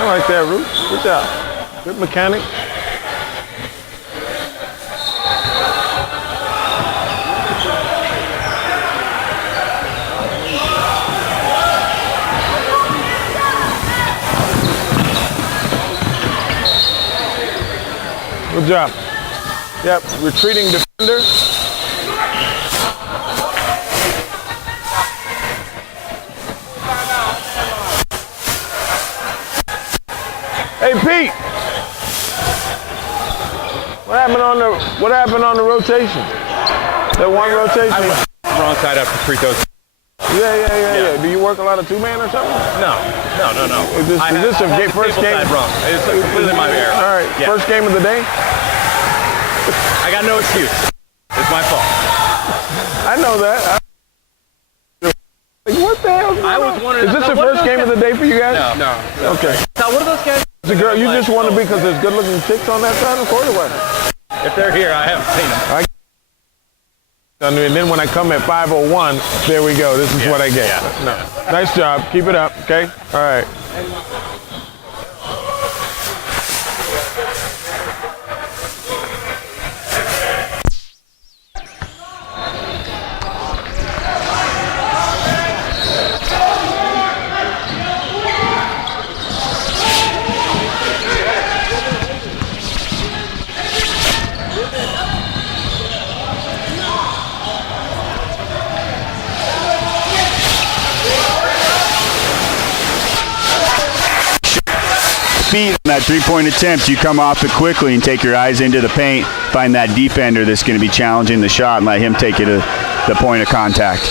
I like that, Root. Good job. Good mechanic. Good job. Yep, retreating defender. Hey Pete, what happened on the rotation? That one rotation? I went wrong side up for free throws. Yeah. Do you work a lot of two-man or something? No. Is this the first game? Wrong. It's completely my error. All right, yeah. First game of the day? I got no excuse. It's my fault. I know that. What the hell? I was wondering. Is this the first game of the day for you guys? No. Okay. Now, what are those guys? The girl, you just want to be because there's good-looking chicks on that side of the court or what? If they're here, I haven't seen them. And then when I come at 5:01, there we go. This is what I get. Yeah. No. Nice job. Keep it up, okay? All right. Speed on that three-point attempt. You come off it quickly and take your eyes into the paint, find that defender that's going to be challenging the shot and let him take it to the point of contact.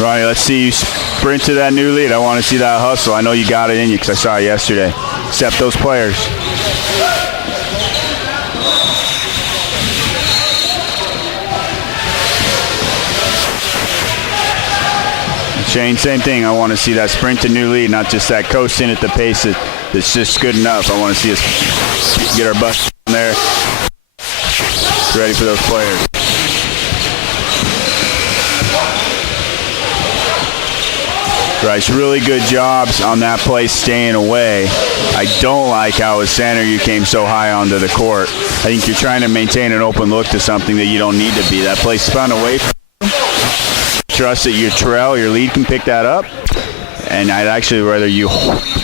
Ronnie, let's see you sprint to that new lead. I want to see that hustle. I know you got it in you because I saw it yesterday. Accept those players. Shane, same thing. I want to see that sprint to new lead, not just that coasting at the pace that's just good enough. I want to see us get our butts on there, ready for those players. Bryce, really good jobs on that play staying away. I don't like how as center you came so high onto the court. I think you're trying to maintain an open look to something that you don't need to be. That play spun away from you. Trust that your trail, your lead can pick that up. And I'd actually rather you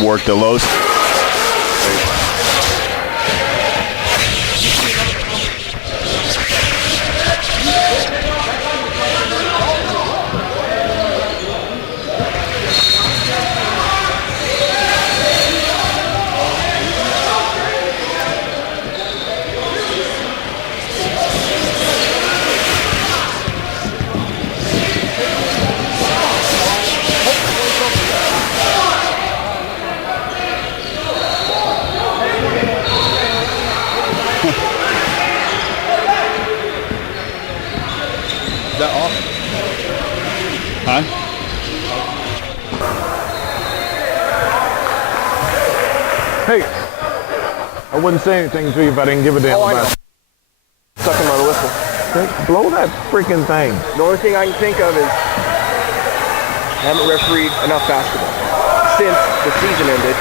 work the lows. Huh? Hey, I wouldn't say anything to you if I didn't give a damn about it. Sucking on the whistle. Blow that freaking thing. The only thing I can think of is I haven't refereed enough basketball since the season ended.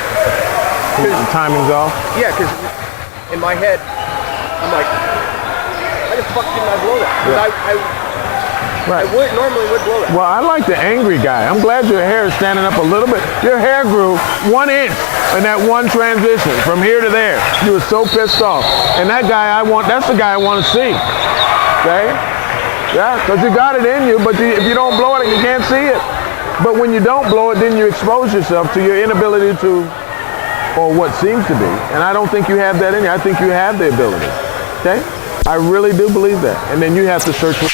The timing's off? Yeah, because in my head, I'm like, why the fuck didn't I blow that? Because I normally would blow that. Well, I like the angry guy. I'm glad your hair is standing up a little bit. Your hair grew 1 inch in that one transition from here to there. You were so pissed off. And that guy that's the guy I want to see. Okay? Yeah, because you got it in you, but if you don't blow it, you can't see it. But when you don't blow it, then you expose yourself to your inability to, or what seems to be. And I don't think you have that in you. I think you have the ability. Okay? I really do believe that. And then you have to search for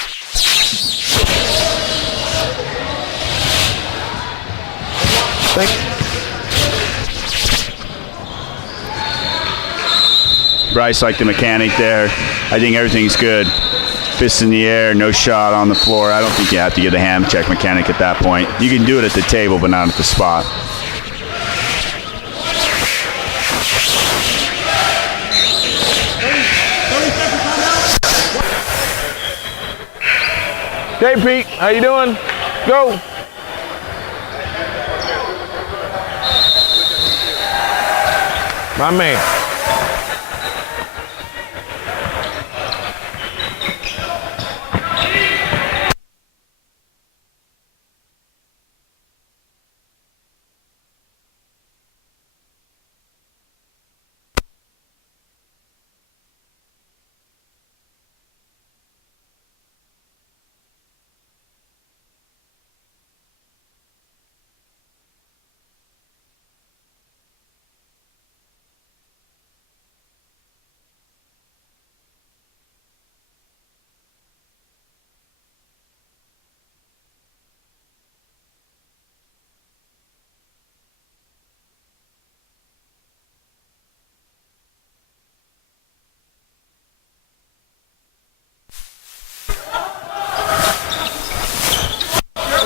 Bryce like the mechanic there. I think everything's good. Fist in the air, no shot on the floor. I don't think you have to get the hand check mechanic at that point. You can do it at the table, but not at the spot. Hey, Pete, how you doing? Go. My man.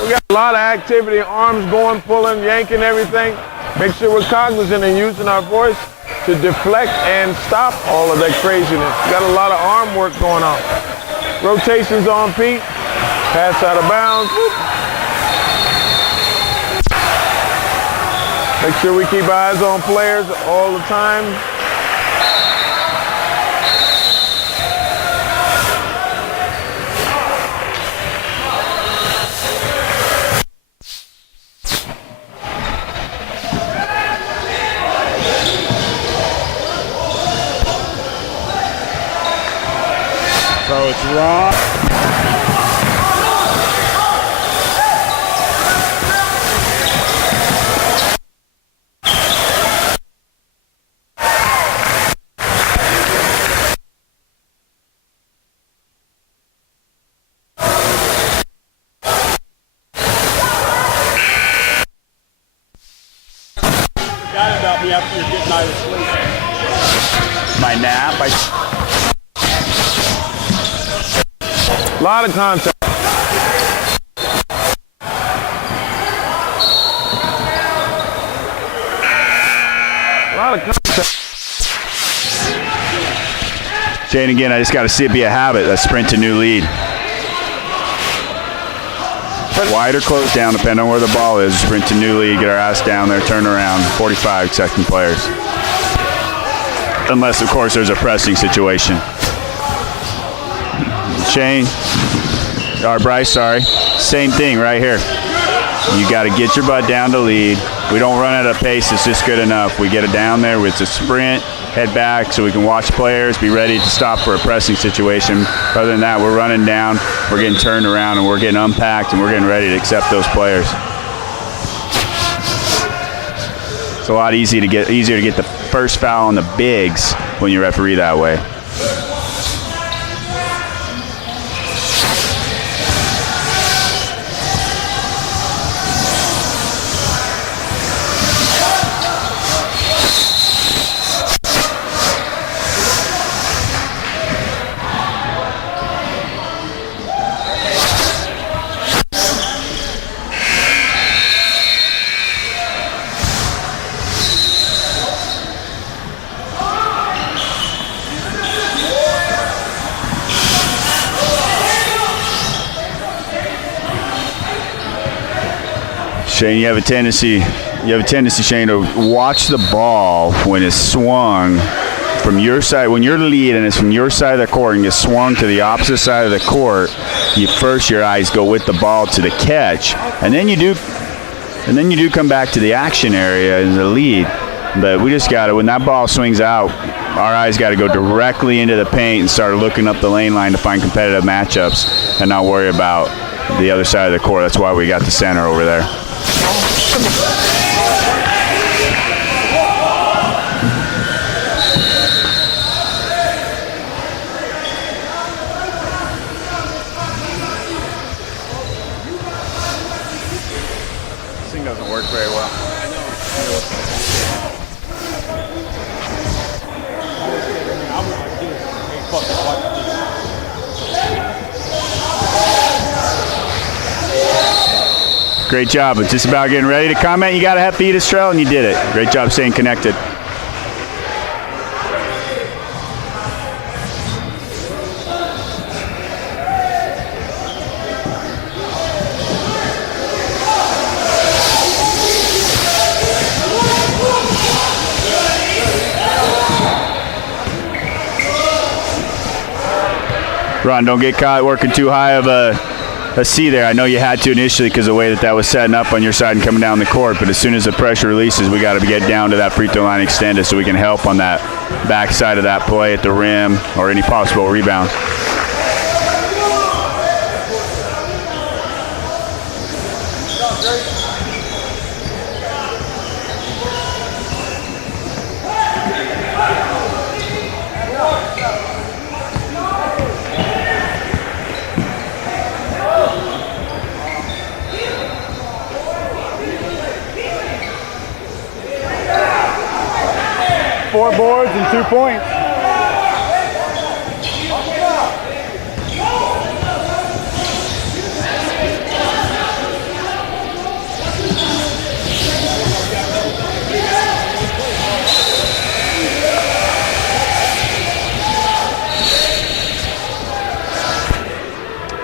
We got a lot of activity, arms going, pulling, yanking, everything. Make sure we're cognizant and using our voice to deflect and stop all of that craziness. We got a lot of arm work going on. Rotations on Pete. Pass out of bounds. Make sure we keep eyes on players all the time. So it's wrong. Forgot about me after you're getting out of sleep. My nap, A lot of contact. A lot of contact. Shane, again, I just got to see it be a habit, a sprint to new lead. Wide or close down, depending on where the ball is. Sprint to new lead, get our ass down there, turn around, 45-second players. Unless, of course, there's a pressing situation. Shane, or Bryce, sorry, same thing right here. You got to get your butt down to lead. We don't run at a pace that's just good enough. We get it down there with a sprint, head back so we can watch players, be ready to stop for a pressing situation. Other than that, we're running down, we're getting turned around, and we're getting unpacked, and we're getting ready to accept those players. It's a lot easier to get the first foul on the bigs when you referee that way. Shane, you have a tendency, Shane, to watch the ball when it's swung from your side. When you're lead and it's from your side of the court and gets swung to the opposite side of the court, your eyes go with the ball to the catch, and then you do come back to the action area in the lead. But we just got to, when that ball swings out, our eyes got to go directly into the paint and start looking up the lane line to find competitive matchups and not worry about the other side of the court. That's why we got the center over there. This thing doesn't work very well. I went like this. Ain't fucking like this. Great job. It's just about getting ready to comment. You got to have to eat a trail, and you did it. Great job staying connected. Ron, don't get caught working too high of a C there. I know you had to initially because of the way that was setting up on your side and coming down the court, but as soon as the pressure releases, we got to get down to that free throw line extended so we can help on that back side of that play at the rim or any possible rebounds. Four boards and 2 points.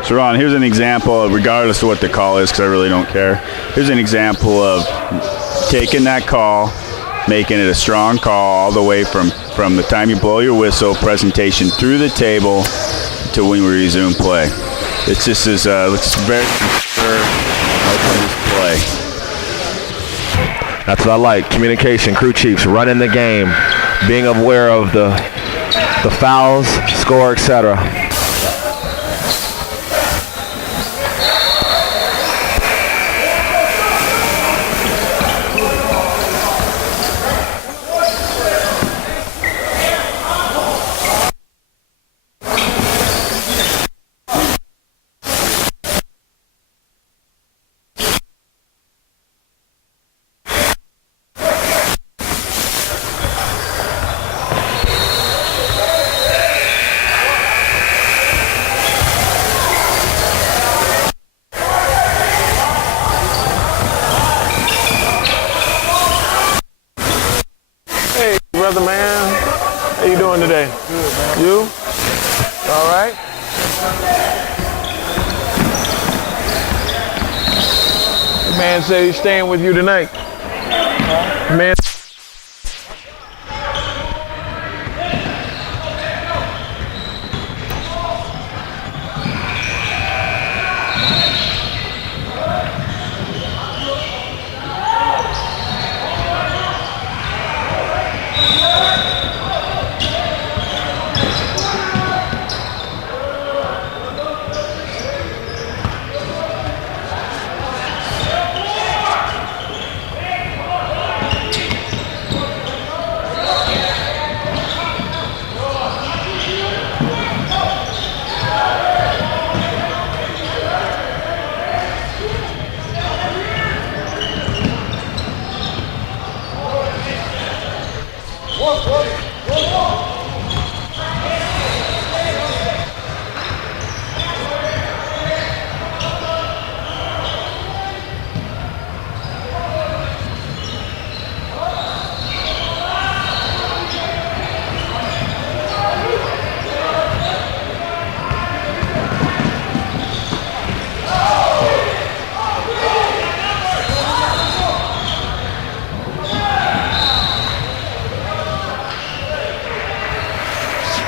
So Ron, here's an example of, regardless of what the call is, because I really don't care, here's an example of taking that call, making it a strong call all the way from the time you blow your whistle, presentation through the table to when we resume play. It's just as looks very sure play. That's what I like. Communication, crew chiefs, running the game, being aware of the fouls, score, etc. Brother man, how you doing today? Good, man. You? All right. The man said he's staying with you tonight. Man.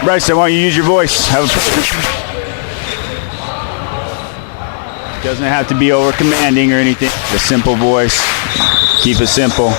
Bryce, I want you to use your voice. Doesn't have to be over commanding or anything. A simple voice. Keep it simple.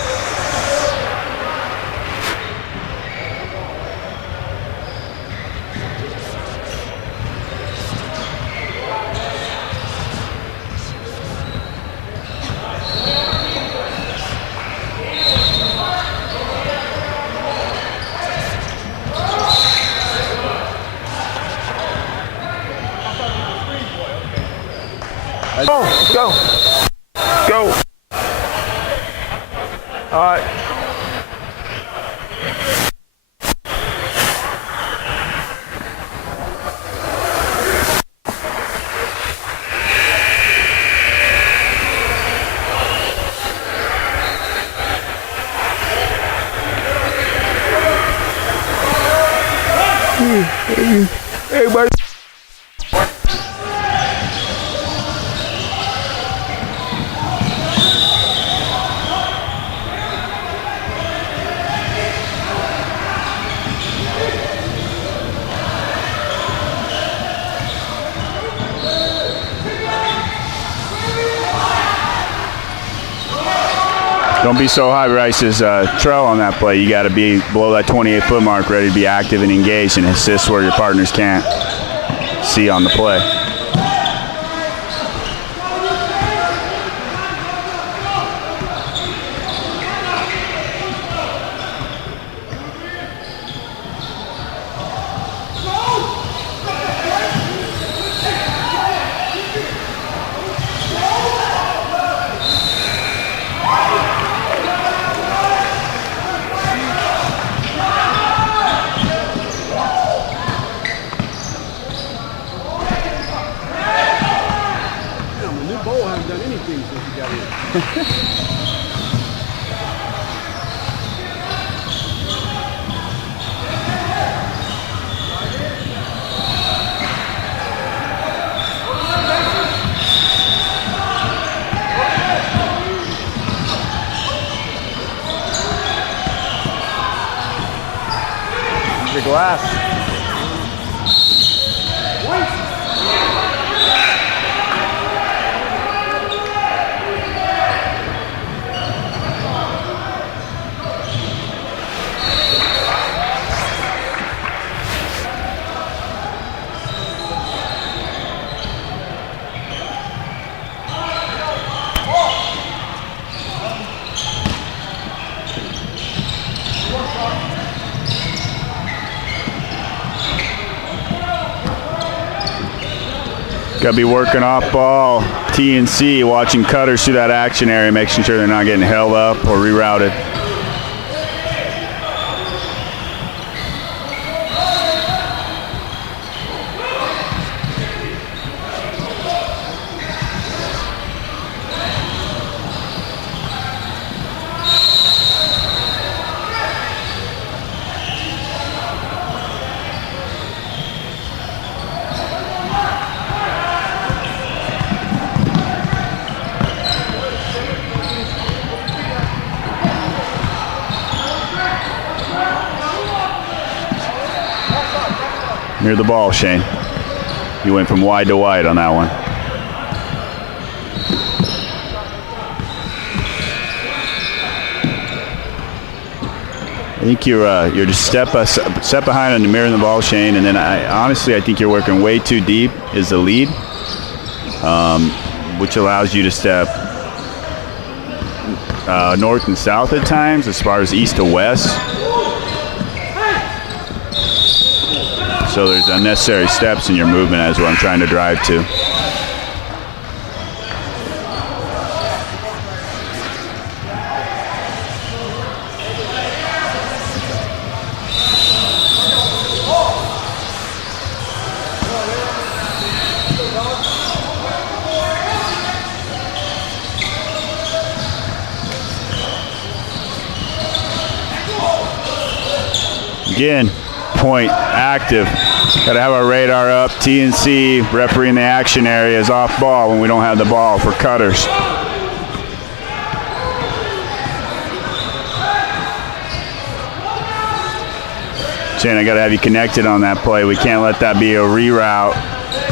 Go. All right. Hey, buddy. Don't be so high, Bryce. Is trail on that play. You got to be below that 28-foot mark, ready to be active and engaged and assist where your partners can't see on the play. The glass. Got to be working off ball, T&C, watching cutters through that action area, making sure they're not getting held up or rerouted. Near the ball, Shane. You went from wide to wide on that one. I think you're just step behind on the mirror in the ball, Shane, and then I think you're working way too deep is the lead, which allows you to step north and south at times as far as east to west. So there's unnecessary steps in your movement as what I'm trying to drive to. Again, point active. Got to have our radar up. T&C refereeing the action area is off ball when we don't have the ball for cutters. Shane, I got to have you connected on that play. We can't let that be a reroute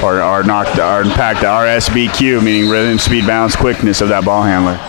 or impact the RSBQ, meaning rhythm, speed, balance, quickness of that ball handler.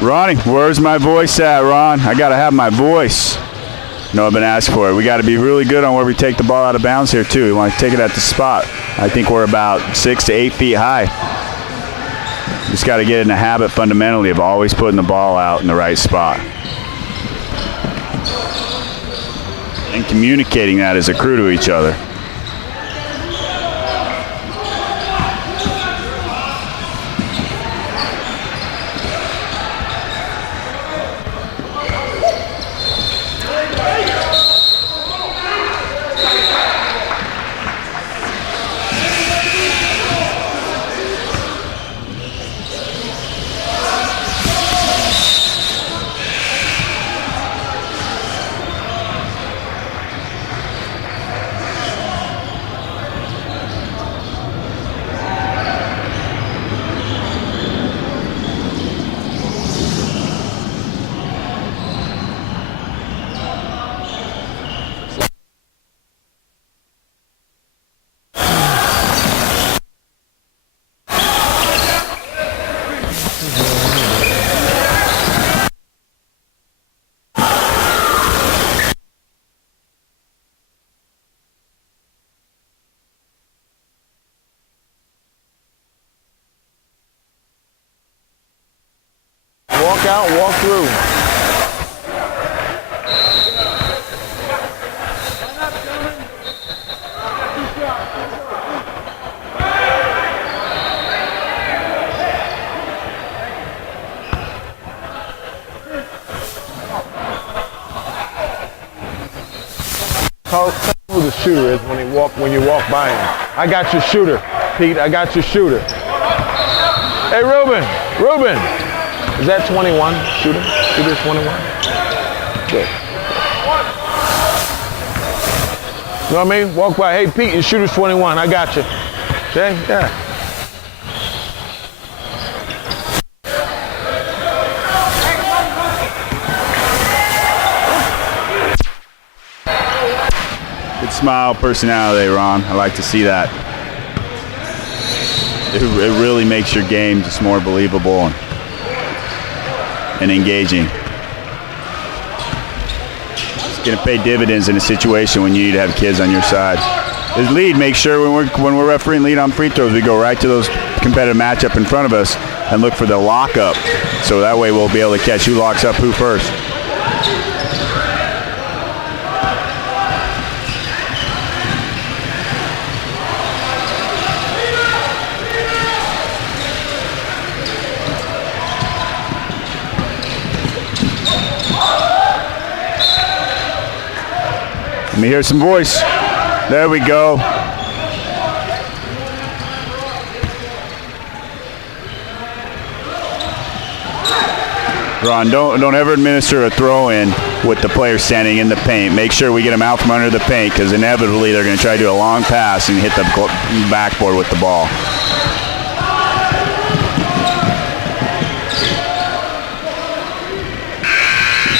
Ronnie, where's my voice at, Ron? I gotta have my voice. No, I've been asked for it. We got to be really good on where we take the ball out of bounds here, too. We want to take it at the spot. I think we're about 6 to 8 feet high. Just got to get in the habit fundamentally of always putting the ball out in the right spot. And communicating that as a crew to each other. Walk out, walk through. Tell who the shooter is when you walk by him. I got your shooter, Pete. I got your shooter. Hey, Ruben. Is that 21? Shooter 21? Good. You know what I mean? Walk by. Hey, Pete, your shooter's 21. I got you. Okay? Yeah. Good smile, personality, Ron. I like to see that. It really makes your game just more believable and engaging. It's going to pay dividends in a situation when you need to have kids on your side. His lead, make sure when we're refereeing lead on free throws, we go right to those competitive matchup in front of us and look for the lockup. So that way we'll be able to catch who locks up who first. Let me hear some voice. There we go. Ron, don't ever administer a throw-in with the player standing in the paint. Make sure we get them out from under the paint because inevitably they're going to try to do a long pass and hit the backboard with the ball.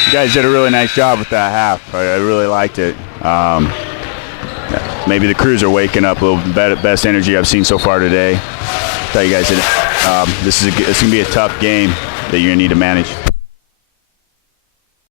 You guys did a really nice job with that half. I really liked it. Maybe the crews are waking up a little bit. Best energy I've seen so far today. Thought you guys did. This is going to be a tough game that you're going to need to manage.